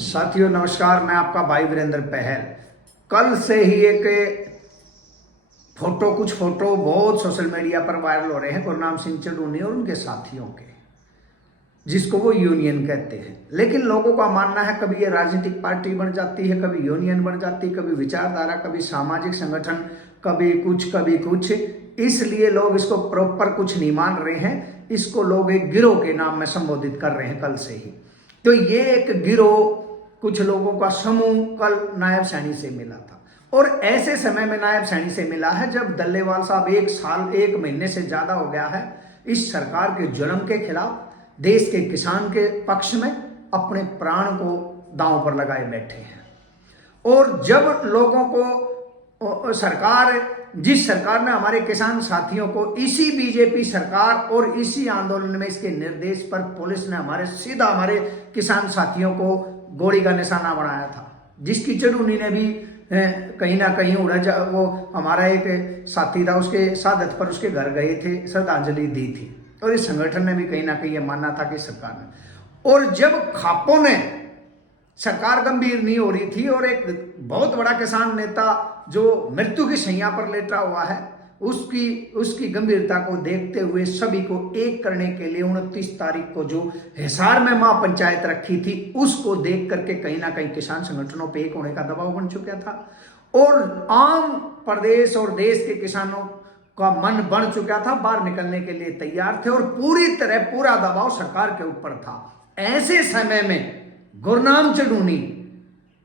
साथियों नमस्कार, मैं आपका भाई वीरेंद्र पहल। कल से ही एक कुछ फोटो बहुत सोशल मीडिया पर वायरल हो रहे हैं गुरनाम सिंह चढ़ूनी और उनके साथियों के, जिसको वो यूनियन कहते हैं। लेकिन लोगों का मानना है कभी ये राजनीतिक पार्टी बन जाती है, कभी यूनियन बन जाती है, कभी विचारधारा, कभी सामाजिक संगठन, कभी कुछ। इसलिए लोग इसको प्रॉपर कुछ नहीं मान रहे हैं। इसको लोग एक गिरोह के नाम में संबोधित कर रहे हैं कल से ही। तो ये एक गिरोह, कुछ लोगों का समूह कल नायब सैनी से मिला था, और ऐसे समय में नायब सैनी से मिला है जब डल्लेवाल साहब 1 महीने से ज्यादा हो गया है इस सरकार के जुल्म के खिलाफ, देश के किसान के पक्ष में अपने प्राण को दांव पर लगाए बैठे हैं। और जब लोगों को जिस सरकार ने हमारे किसान साथियों को, इसी बीजेपी सरकार और इसी आंदोलन में इसके निर्देश पर पुलिस ने सीधा हमारे किसान साथियों को गोली का निशाना बनाया था, जिसकी चढ़ूनी ने भी कहीं ना कहीं वो हमारा एक साथी था, उसके शहादत पर उसके घर गए थे, श्रद्धांजलि दी थी। और इस संगठन ने भी कहीं ना कहीं ये मानना था कि सरकार ने, और जब खापों ने, सरकार गंभीर नहीं हो रही थी और एक बहुत बड़ा किसान नेता जो मृत्यु की शैया पर लेटा हुआ है, उसकी गंभीरता को देखते हुए सभी को एक करने के लिए 29 तारीख को जो हिसार में महापंचायत रखी थी, उसको देख करके कहीं ना कहीं किसान संगठनों पे एक होने का दबाव बन चुका था। और आम प्रदेश और देश के किसानों का मन बन चुका था, बाहर निकलने के लिए तैयार थे और पूरी तरह पूरा दबाव सरकार के ऊपर था। ऐसे समय में गुरनाम चढ़ूनी,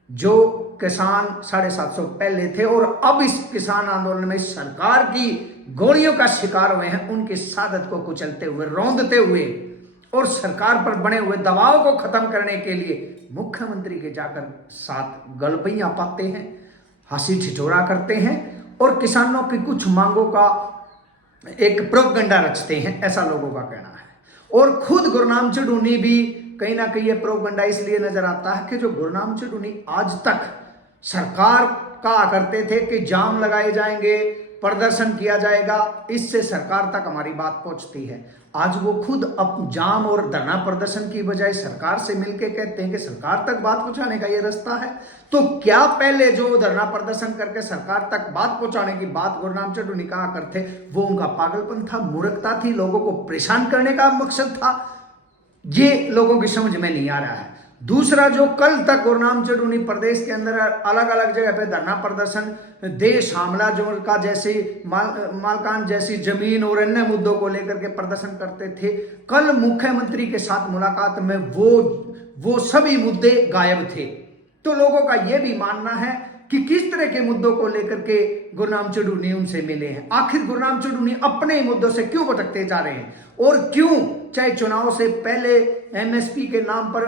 जो किसान 750 पहले थे और अब इस किसान आंदोलन में सरकार की गोलियों का शिकार हुए हैं, उनकी शहादत को कुचलते हुए, रौंदते हुए और सरकार पर बने हुए दबाव को खत्म करने के लिए मुख्यमंत्री के जाकर साथ गलबैयां पाते हैं, हंसी ठिठोरा करते हैं और किसानों की कुछ मांगों का एक प्रोपगंडा रचते हैं, ऐसा लोगों का कहना है। और खुद गुरनाम चढ़ूनी भी कहीं ना कहीं ये प्रोपगंडा इसलिए नजर आता है कि जो गुरनाम चढ़ूनी आज तक सरकार कहा करते थे कि जाम लगाए जाएंगे, प्रदर्शन किया जाएगा, इससे सरकार तक हमारी बात पहुंचती है। आज वो खुद अब जाम और धरना प्रदर्शन की बजाय सरकार से मिलकर कहते हैं कि सरकार तक बात पहुंचाने का ये रास्ता है। तो क्या पहले जो धरना प्रदर्शन करके सरकार तक बात पहुंचाने की बात गुरनाम चढ़ूनी कहा करते, वो उनका पागलपन था, मूर्खता थी, लोगों को परेशान करने का मकसद था? ये लोगों की समझ में नहीं आ रहा है। दूसरा, जो कल तक गुरनाम चढ़ूनी प्रदेश के अंदर अलग अलग जगह पे धरना प्रदर्शन, देश हमला जो का जैसे मालकान जैसी जमीन और अन्य मुद्दों को लेकर के प्रदर्शन करते थे, कल मुख्यमंत्री के साथ मुलाकात में वो सभी मुद्दे गायब थे। तो लोगों का यह भी मानना है कि किस तरह के मुद्दों को लेकर के गुरनाम चढ़ूनी उनसे मिले हैं। आखिर गुरनाम चढ़ूनी अपने ही मुद्दों से क्यों भटकते जा रहे हैं, और क्यों, चाहे चुनाव से पहले एमएसपी के नाम पर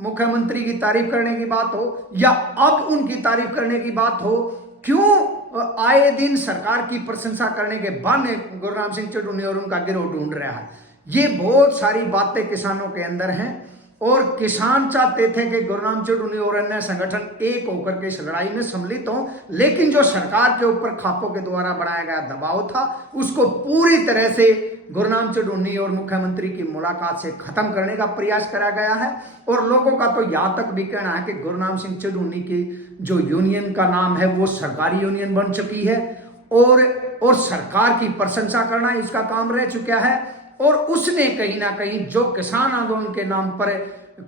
मुख्यमंत्री की तारीफ करने की बात हो या अब उनकी तारीफ करने की बात हो, क्यों आए दिन सरकार की प्रशंसा करने के बहाने गुरनाम सिंह चढ़ूनी और उनका गिरोह ढूंढ रहा है। ये बहुत सारी बातें किसानों के अंदर हैं और किसान चाहते थे कि गुरनाम चढ़ूनी और अन्य संगठन एक होकर के इस लड़ाई में सम्मिलित हों, लेकिन जो सरकार के ऊपर खापों के द्वारा बढ़ाया गया दबाव था, उसको पूरी तरह से गुरनाम चढ़ूनी और मुख्यमंत्री की मुलाकात से खत्म करने का प्रयास करा गया है। और लोगों का तो यहां तक भी कहना है कि गुरनाम सिंह चढ़ूनी की जो यूनियन का नाम है वो सरकारी यूनियन बन चुकी है और सरकार की प्रशंसा करना इसका काम रह चुका है। और उसने कहीं ना कहीं जो किसान आंदोलन के नाम पर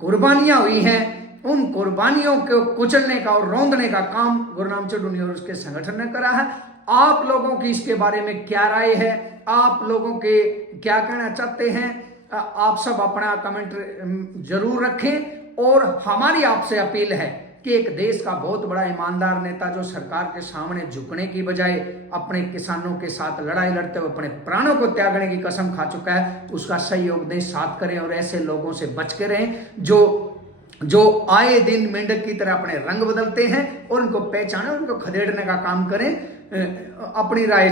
कुर्बानियां हुई हैं, उन कुर्बानियों को कुचलने का और रौंदने का काम गुरनाम चढ़ूनी और उसके संगठन ने करा है। आप लोगों की इसके बारे में क्या राय है, आप लोगों के क्या कहना चाहते हैं, आप सब अपना कमेंट जरूर रखें। और हमारी आपसे अपील है कि एक देश का बहुत बड़ा ईमानदार नेता जो सरकार के सामने झुकने की बजाय अपने किसानों के साथ लड़ाई लड़ते हुए अपने प्राणों को त्यागने की कसम खा चुका है, उसका सहयोग दें, साथ करें और ऐसे लोगों से बच के रहें जो आए दिन मेंढक की तरह अपने रंग बदलते हैं, और उनको पहचाने, उनको खदेड़ने का काम करें। अपनी राय